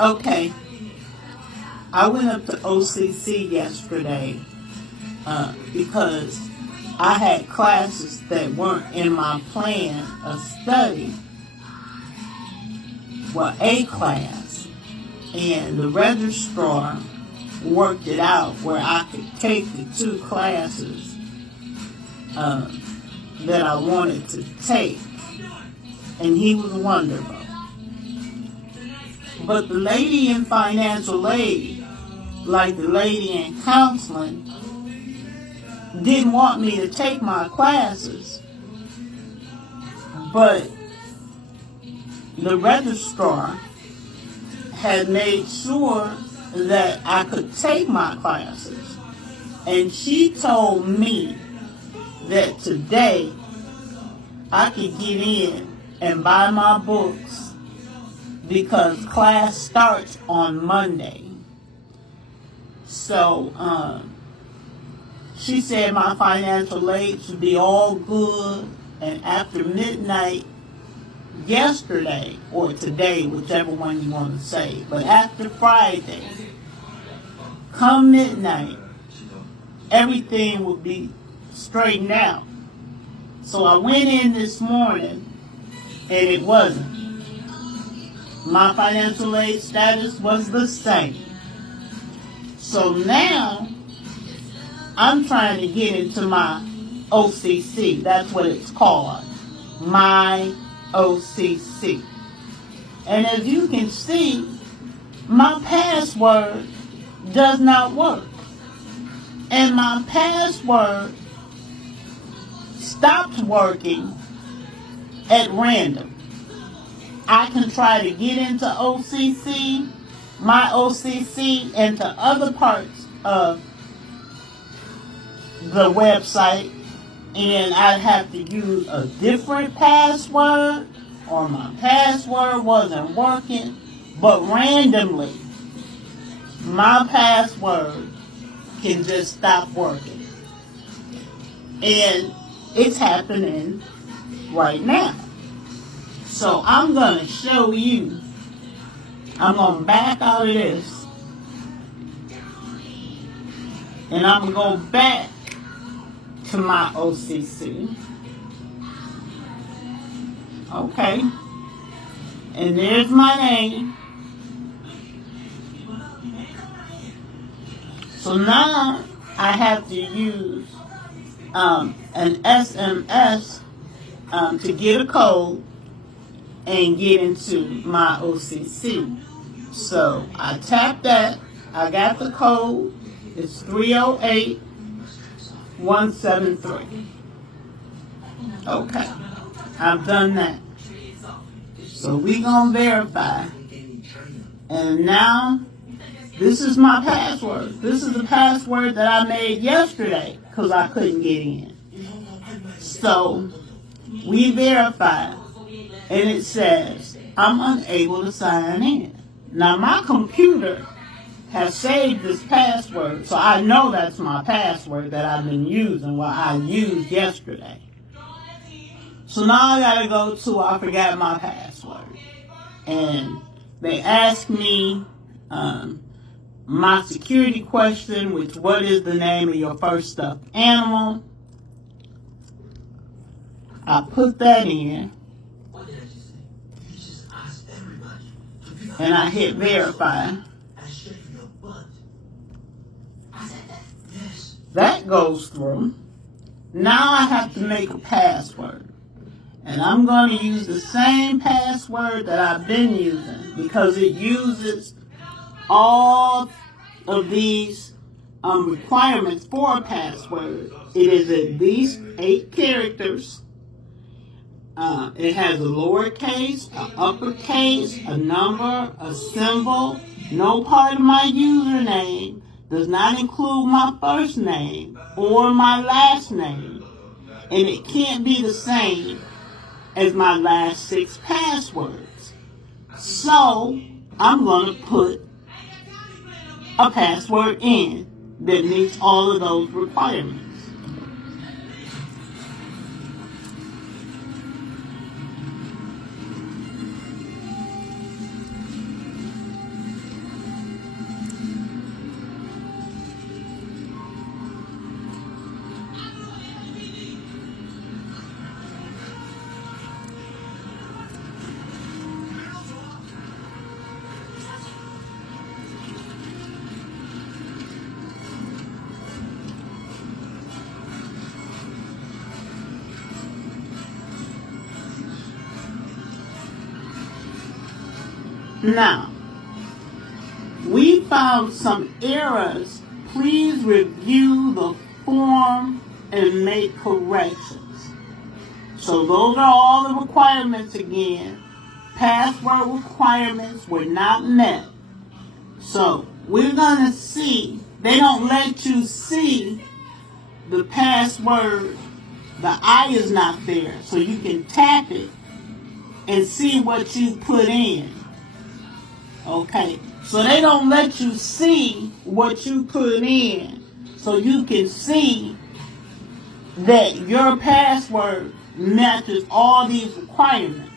Okay. I went up to OCC yesterday because I had classes that weren't in my plan of study. Well, a class. And the registrar worked it out where I could take the 2 classes that I wanted to take. And he was wonderful. But the lady in financial aid, like the lady in counseling, didn't want me to take my classes. But the registrar had made sure that I could take my classes. And she told me that today I could get in and buy my books because class starts on Monday. So she said my financial aid should be all good, and after midnight yesterday, or today, whichever one you want to say, but after Friday, come midnight, everything will be straightened out. So I went in this morning, and it wasn't. My financial aid status was the same. So now, I'm trying to get into my OCC. That's what it's called. My OCC. And as you can see, my password does not work. And my password stops working at random. I can try to get into OCC, my OCC, and to other parts of the website, and I'd have to use a different password, or my password wasn't working, but randomly, my password can just stop working. And it's happening right now. So I'm going to show you, I'm going to back out of this, and I'm going to go back to my OCC. Okay. And there's my name. So now I have to use an SMS to get a code and get into my OCC. So I tap that. I got the code. It's 308-173. Okay. I've done that. So we gonna verify. And now, this is my password. This is the password that I made yesterday because I couldn't get in. So, we verified. And it says, I'm unable to sign in. Now, my computer has saved this password, so I know that's my password that I've been using, what I used yesterday. So now I gotta go to, I forgot my password. And they ask me my security question, which, what is the name of your first stuffed animal? I put that in. And I hit verify. That goes through. Now I have to make a password. And I'm going to use the same password that I've been using because it uses all of these requirements for a password. It is at least 8 characters. It has a lowercase, an uppercase, a number, a symbol. No part of my username does not include my first name or my last name. And it can't be the same as my last 6 passwords. So, I'm going to put a password in that meets all of those requirements. Now, we found some errors. Please review the form and make corrections. So those are all the requirements again. Password requirements were not met. So we're going to see, they don't let you see the password. The I is not there. So you can tap it and see what you put in. Okay. So they don't let you see what you put in. So you can see that your password matches all these requirements.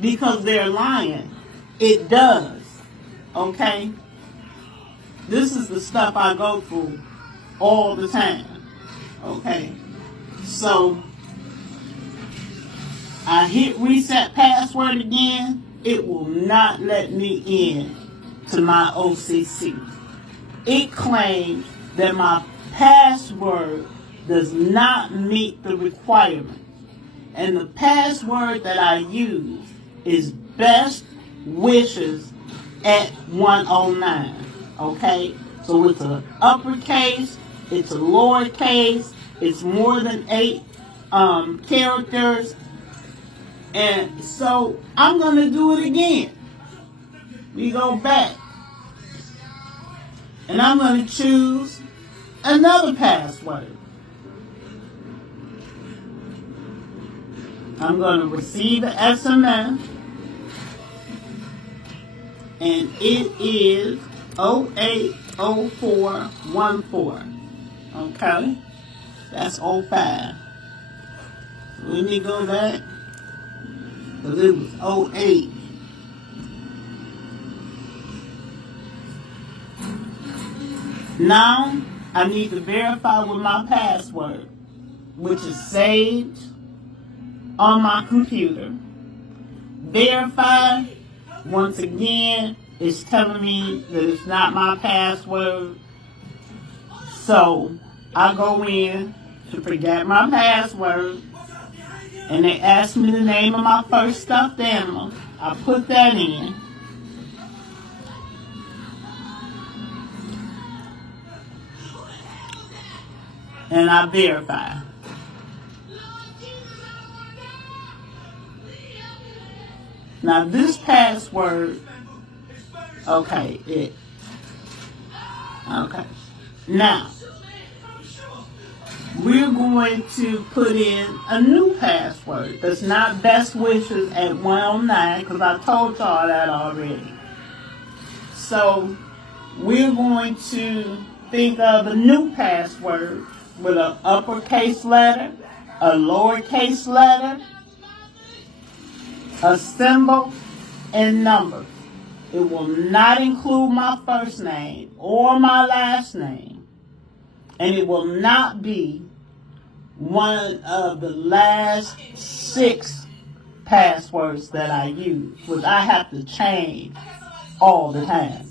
Because they're lying. It does. Okay? This is the stuff I go through all the time. Okay? So, I hit reset password again. It will not let me in to my OCC. It claims that my password does not meet the requirements. And the password that I use is best wishes at 109. Okay? So it's an uppercase, it's a lowercase, it's more than 8 characters. And so I'm going to do it again. We go back. And I'm going to choose another password. I'm going to receive the SMS. And it is 080414. Okay? That's 05. So let me go back. Because it was 08. Now, I need to verify with my password, which is saved on my computer. Verify. Once again, it's telling me that it's not my password. So, I go in to forget my password. And they ask me the name of my first stuffed animal. I put that in. And I verify. Now this password, okay. Now, we're going to put in a new password that's not best wishes at 109 because I told y'all that already. So, we're going to think of a new password with an uppercase letter, a lowercase letter, a symbol, and numbers. It will not include my first name or my last name. And it will not be one of the last 6 passwords that I use, which I have to change all the time.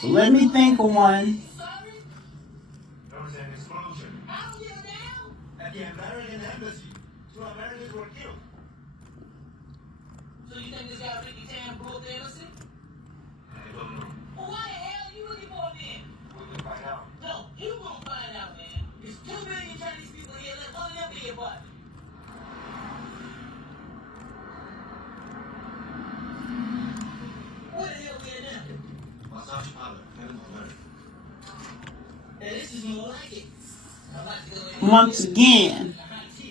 So let me think of one. There was an explosion. At the American embassy. 2 Americans were killed. So you think this guy Ricky Tan broke the innocent? I don't know. Well, why the hell are you looking for him then? We can find out. No, you won't find out, man. There's 2 million Chinese people here. Let one of them be your buddy. Where the hell we at now? Massage parlor. Heaven on earth. And this is more like it. I'd like to go in. Once again,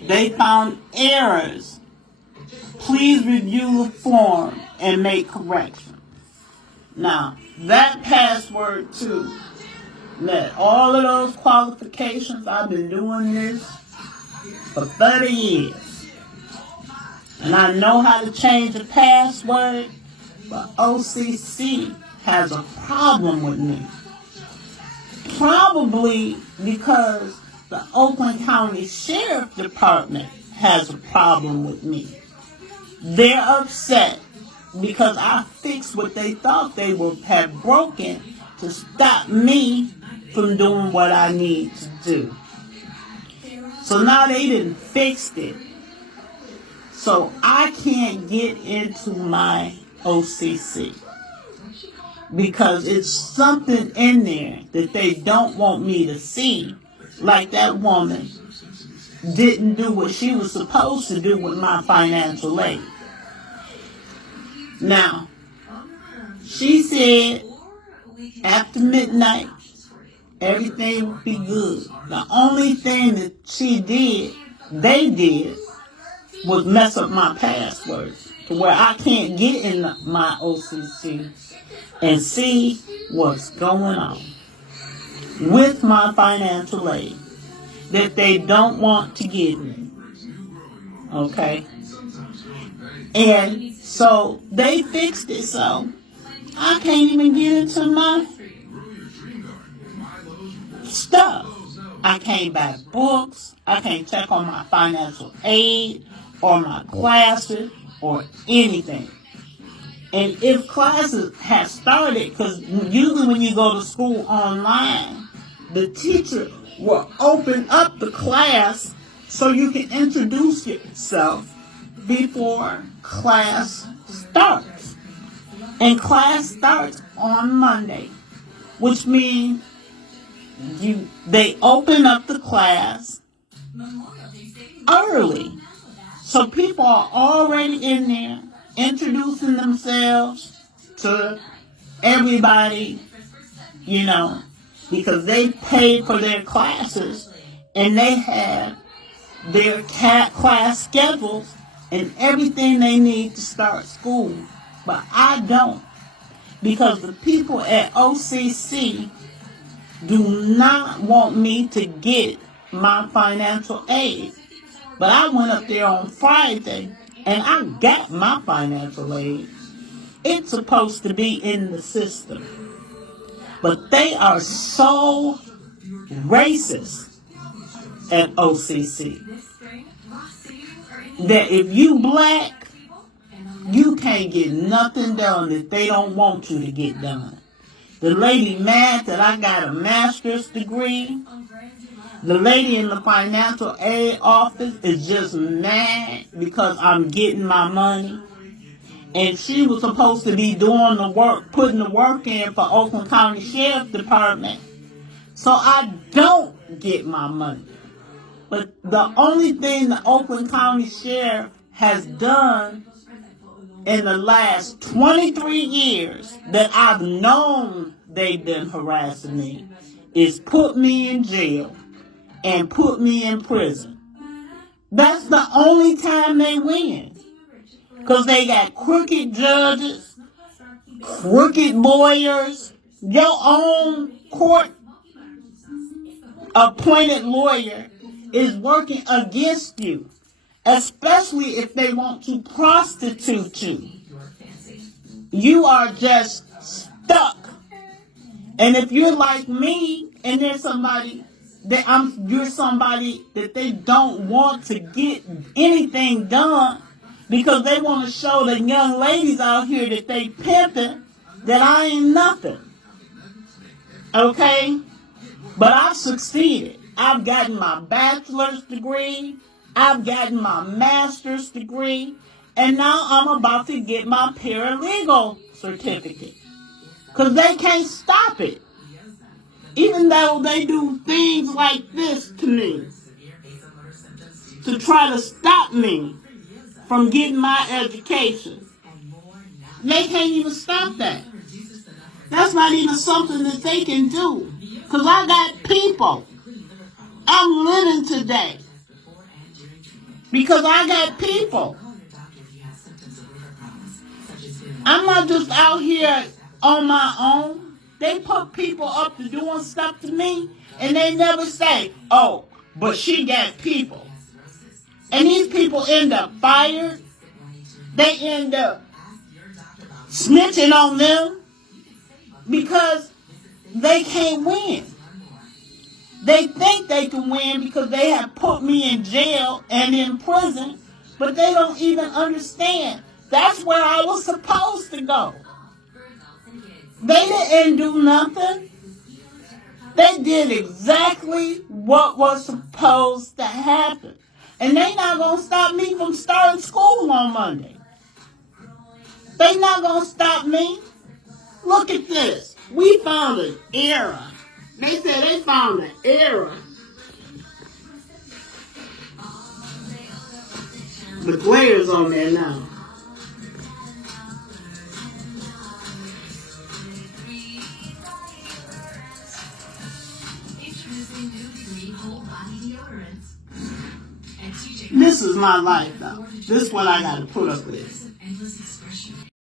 they found errors. Please review the form and make corrections. Now, that password too, met all of those qualifications. I've been doing this for 30 years. And I know how to change a password, but OCC has a problem with me. Probably because the Oakland County Sheriff Department has a problem with me. They're upset because I fixed what they thought they would have broken to stop me from doing what I need to do. So now they didn't fix it. So I can't get into my OCC. because it's something in there that they don't want me to see. Like that woman didn't do what she was supposed to do with my financial aid. Now, she said after midnight, everything would be good. The only thing that they did, was mess up my password to where I can't get in my OCC and see what's going on with my financial aid that they don't want to give me. Okay? And so they fixed it so I can't even get into my stuff. I can't buy books. I can't check on my financial aid or my classes or anything. And if classes have started, because usually when you go to school online, the teacher will open up the class so you can introduce yourself before class starts. And class starts on Monday, which means they open up the class early. So people are already in there introducing themselves to everybody, because they paid for their classes and they have their class schedules and everything they need to start school. But I don't, because the people at OCC do not want me to get my financial aid. But I went up there on Friday and I got my financial aid. It's supposed to be in the system. But they are so racist at OCC that if you black, you can't get nothing done that they don't want you to get done. The lady mad that I got a master's degree. The lady in the financial aid office is just mad because I'm getting my money. And she was supposed to be doing the work, putting the work in for Oakland County Sheriff's Department. So I don't get my money. But the only thing the Oakland County Sheriff has done in the last 23 years that I've known they've been harassing me is put me in jail and put me in prison. That's the only time they win. Because they got crooked judges, crooked lawyers. Your own court appointed lawyer is working against you, especially if they want to prostitute you. You are just stuck. And if you're like me and there's somebody you're somebody that they don't want to get anything done because they want to show the young ladies out here that they pimping that I ain't nothing. Okay? But I've succeeded. I've gotten my bachelor's degree. I've gotten my master's degree. And now I'm about to get my paralegal certificate. Because they can't stop it. Even though they do things like this to me. To try to stop me from getting my education. They can't even stop that. That's not even something that they can do. Because I got people. I'm living today. Because I got people. I'm not just out here on my own. They put people up to doing stuff to me, and they never say, oh, but she got people. And these people end up fired. They end up snitching on them because they can't win. They think they can win because they have put me in jail and in prison, but they don't even understand. That's where I was supposed to go. They didn't do nothing. They did exactly what was supposed to happen. And they not going to stop me from starting school on Monday. They not going to stop me. Look at this. We found an error. They said they found an error. The glare is on there now. This is my life now. This is what I got to put up with.